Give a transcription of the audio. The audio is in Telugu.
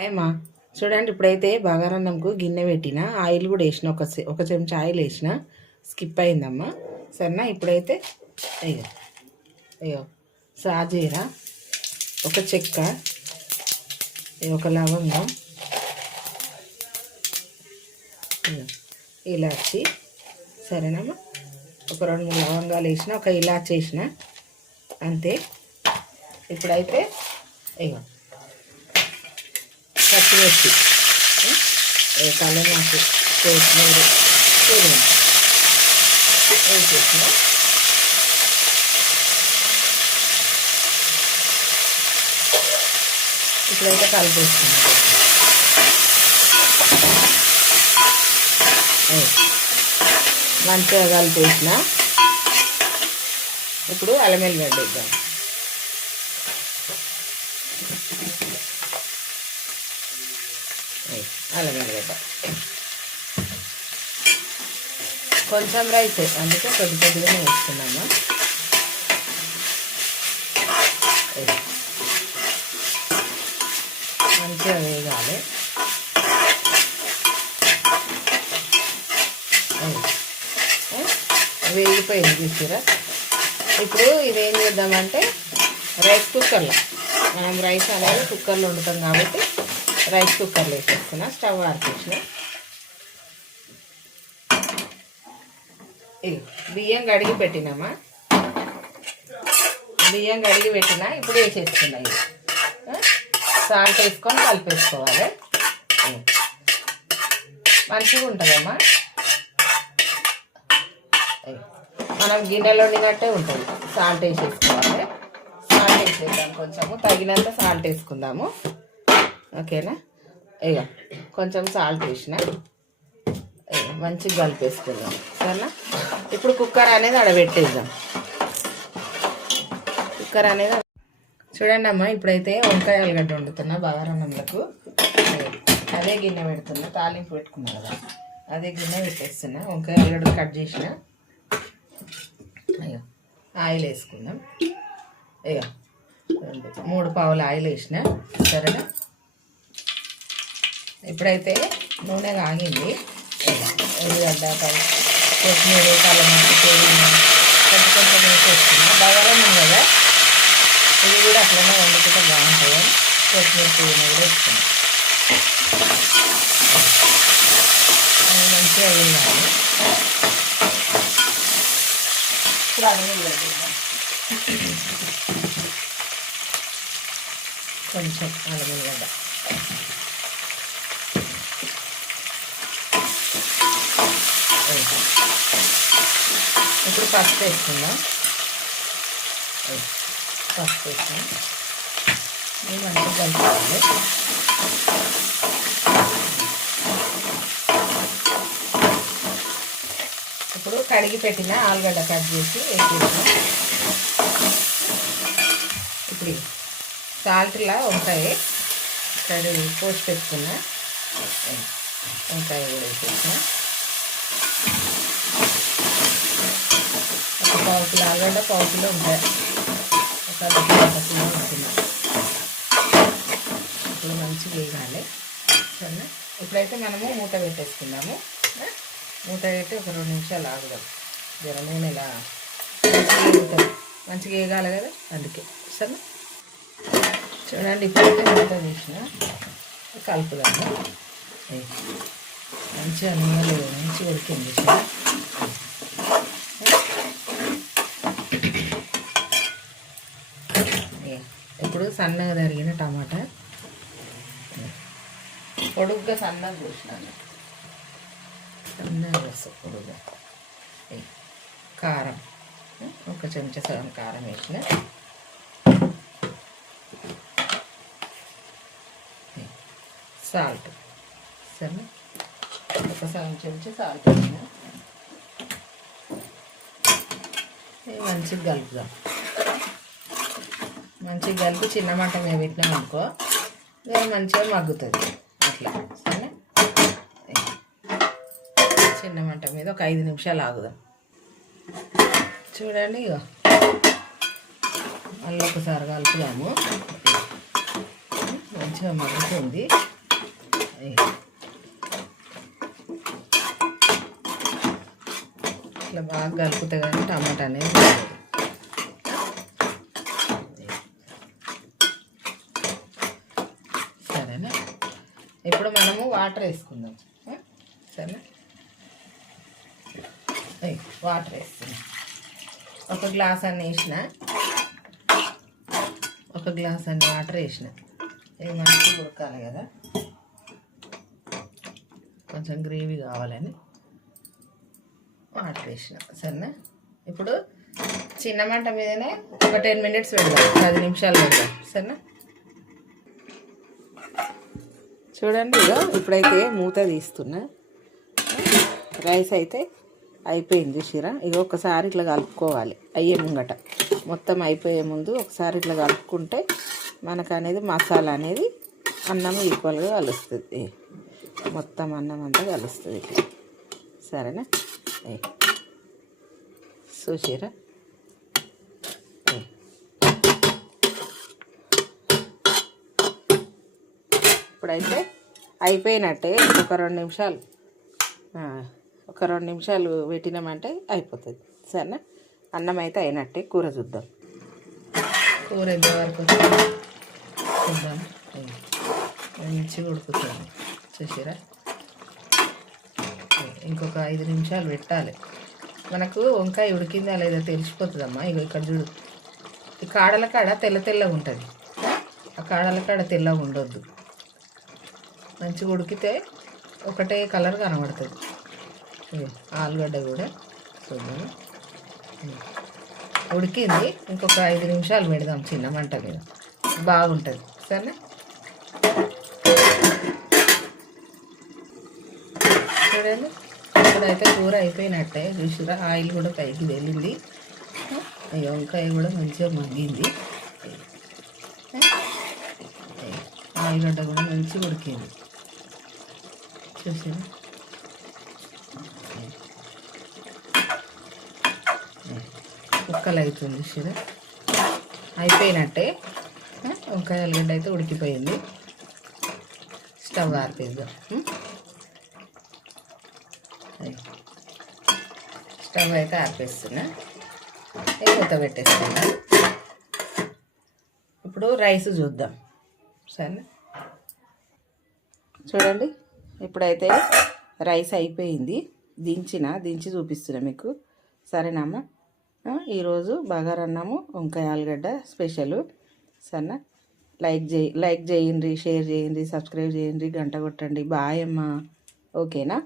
అయ్యమ్మా చూడండి, ఇప్పుడైతే బగారన్నంకు గిన్నె పెట్టిన ఆయిల్ కూడా వేసిన, ఒక చెంచా ఆయిల్ వేసిన, స్కిప్ అయిందమ్మా. సరేనా? ఇప్పుడైతే అయ్యో అయ్యో సాజీరా, ఒక చెక్క, ఒక లవంగం, ఇలాచి. సరేనమ్మా? ఒక 2-3 లవంగాలు వేసిన, ఒక ఇలాచి వేసిన, అంతే. ఇప్పుడైతే అయ్యో పచ్చిమిర్చి, కలమాకు, కొత్తిమీర వేసేసిన. ఇప్పుడైతే కలిపేస్తున్నాం. మంచిగా కలిపేసిన. ఇప్పుడు అల్లం వెల్లిగడ్డ వేద్దాం. అల్లం వెల్లిగడ్డ కొంచెం రైస్, అందుకే కొద్దిగానే వేస్తున్నాము. మంచిగా వేగాలి. వేగిపోయింది చూసారా? ఇప్పుడు ఇదేం చేద్దామంటే రైస్ కుక్కర్లో, మనం రైస్ అనేది కుక్కర్లో వండుతాం కాబట్టి రైస్ కుక్కర్లో వేసేస్తున్నా. స్టవ్ ఆర్పేసిన. బియ్యం కడిగి పెట్టినామా, బియ్యం కడిగి పెట్టినా. ఇప్పుడు వేసేస్తున్నా. ఇది సాల్ట్ వేసుకొని కలిపేసుకోవాలి. మంచిగా ఉంటుందమ్మా. మనం గిన్నెలో వండినట్టే ఉంటుంది. సాల్ట్ వేసేసుకోవాలి. సాల్ట్ వేసేద్దాం, కొంచెము తగినంత సాల్ట్ వేసుకుందాము. ఓకేనా? ఇక కొంచెం సాల్ట్ వేసిన, మంచిగా కలిపేసుకుందాం. సరేనా? ఇప్పుడు కుక్కర్ అనేది ఆడబెట్టేద్దాం. కుక్కర్ అనేది చూడండి అమ్మా. ఇప్పుడైతే వంకాయ ఆలుగడ్డ వండుతున్నా బగారన్నంలకు. అదే గిన్నె పెడుతున్నా, తాలింపు పెట్టుకున్నా కదా, అదే గిన్నె పెట్టేస్తున్నా. వంకాయ ఆలుగడ్డ కట్ చేసిన. అయ్యో ఆయిల్ వేసుకుందాం. ఇక 3 పావులు ఆయిల్ వేసిన. సరేనా? ఇప్పుడైతే నూనె కాగింది. ఉల్లిగడ్డ, కొత్తిమీర, కలమాకు, కొంచెం కొంచెం వేసేస్తున్నా. బగారన్నం కదా, ఇది కూడా అట్లనే వండుకుంటే బాగుంటుంది. కొత్తిమీర కూడా వేస్తున్నాం. మంచిగా వేయాలి. ఇప్పుడు అన్నీ వేద్దాం. కొంచెం అల్లం వెల్లిగడ్డ, ఇప్పుడు పసుపు వేసుకుందాం. పసుపు వేసుకున్నాం. ఇది మంచిగా కలుపుకోవాలి. ఇప్పుడు కడిగి పెట్టిన ఆలుగడ్డ కట్ చేసి వేసేసాం. ఇప్పుడు సాల్ట్లా వంకాయ కడిగి పోసి పెట్టుకున్నా. వంకాయ కూడా వేసేసిన. ఒక 1/4 కిలో ఆలుగడ్డ, 1/4 కిలో ఉంటాయి. ఒక 1 కిలో ఉంటున్నా. ఇప్పుడు మంచిగా వేయాలి. సరేనా? ఇప్పుడైతే మనము మూత పెట్టేసుకుందాము. మూత పెట్టి ఒక 2 నిమిషాలు ఆగుదాం. జర నూనె ఇలా మంచిగా వేగాలి కదా, అందుకే. సరేనా? చూడండి, ఇప్పుడైతే మూత తీసిన, కలుపుదాము. మంచిగా నూనె మంచిగా ఉడికింది. ఇప్పుడు సన్నగా తరిగిన టమాటా, పొడుగ్గా సన్నగా కోసినాను. సన్నగా వేస్తాం పొడుగ్గా. కారం, ఒక చెంచా సగం కారం వేసిన. సాల్ట్, సరే, ఒక సగం చెంచా సాల్ట్ వేసిన. మంచిగా కలుపుదాం. మంచిగా కలిపి చిన్న మంట మీద పెట్టినాం అనుకో, మంచిగా మగ్గుతుంది. అట్లా సరే, చిన్న మంట మీద ఒక 5 నిమిషాలు ఆగుదాం. చూడండి, ఇక మళ్ళీ ఒకసారి కలుపుదాము. మంచిగా మగ్గుతుంది. ఇట్లా బాగా కలుపుతే కానీ టమాటా అనేది ఉడకదు. సరేనా, ఇప్పుడు మనము వాటర్ వేసుకుందాం. సరేనా, వాటర్ వేస్తున్నాం. ఒక గ్లాస్ అన్ని వేసిన, ఒక గ్లాస్ అన్ని వాటర్ వేసిన. ఇది మంచిగా ఉడకాలి కదా, కొంచెం గ్రేవీ కావాలని వాటర్ వేసిన. సరేనా, ఇప్పుడు చిన్న మంట మీదనే ఒక 10 మినిట్స్ పెడదాం, 10 నిమిషాలు పెడదాం. సరేనా, చూడండి ఇక ఇప్పుడైతే మూత తీస్తున్నా. రైస్ అయితే అయిపోయింది చూసిరా. ఇక ఒకసారి ఇట్లా కలుపుకోవాలి అయ్యే ముంగట, మొత్తం అయిపోయే ముందు ఒకసారి ఇట్లా కలుపుకుంటే మనకు అనేది మసాలా అనేది అన్నం ఈక్వల్గా కలుస్తుంది, మొత్తం అన్నం అంతా కలుస్తుంది. సరేనా, చూసిరా. ఇప్పుడైతే అయిపోయినట్టే. ఒక 2 నిమిషాలు పెట్టినామంటే అయిపోతుంది. సరేనా, అన్నం అయితే అయినట్టే. కూర చూద్దాం. కూర ఎంతవరకు చూద్దాం. మంచిగా ఉడుకుతుంది చూసిరా. ఇంకొక 5 నిమిషాలు పెట్టాలి. మనకు వంకాయ ఉడికిందా లేదా తెలిసిపోతుందమ్మా. ఇగో ఇక్కడ చూడు, ఈ కాడల కాడ తెల్లగా ఉంటుంది, ఆ కాడల కాడ తెల్లగా ఉండొద్దు. మంచిగా ఉడికితే ఒకటే కలర్ కనబడుతుంది. ఆలుగడ్డ కూడా చూద్దాము, ఉడికింది. ఇంకొక 5 నిమిషాలు పెడదాం చిన్న మంట మీద, బాగుంటుంది. సరేనా, చూడండి ఇప్పుడైతే కూర అయిపోయినట్టే చూసిరా. ఆయిల్ కూడా పైకి వెళ్ళింది, వంకాయ కూడా మంచిగా మగ్గింది, ఆలుగడ్డ కూడా మంచిగా ఉడికింది చూసిరా. కుక్కలు అవుతుంది చూసిరా. అయిపోయినట్టే, వంకాయ ఆలుగడ్డ అయితే ఉడికిపోయింది. స్టవ్ ఆర్పేద్దాం. స్టవ్ అయితే ఆర్పేస్తున్నా, మూత పెట్టేస్తున్నా. ఇప్పుడు రైస్ చూద్దాం. సరే చూడండి, ఇప్పుడైతే రైస్ అయిపోయింది. దించి చూపిస్తున్నా మీకు. సరేనమ్మా, ఈరోజు బగారన్నము వంకాయ ఆలుగడ్డ స్పెషల్. సరేనా, లైక్ చేయండి, షేర్ చేయండి, సబ్స్క్రైబ్ చేయండి, గంట కొట్టండి. బాయ్ అమ్మా. ఓకేనా.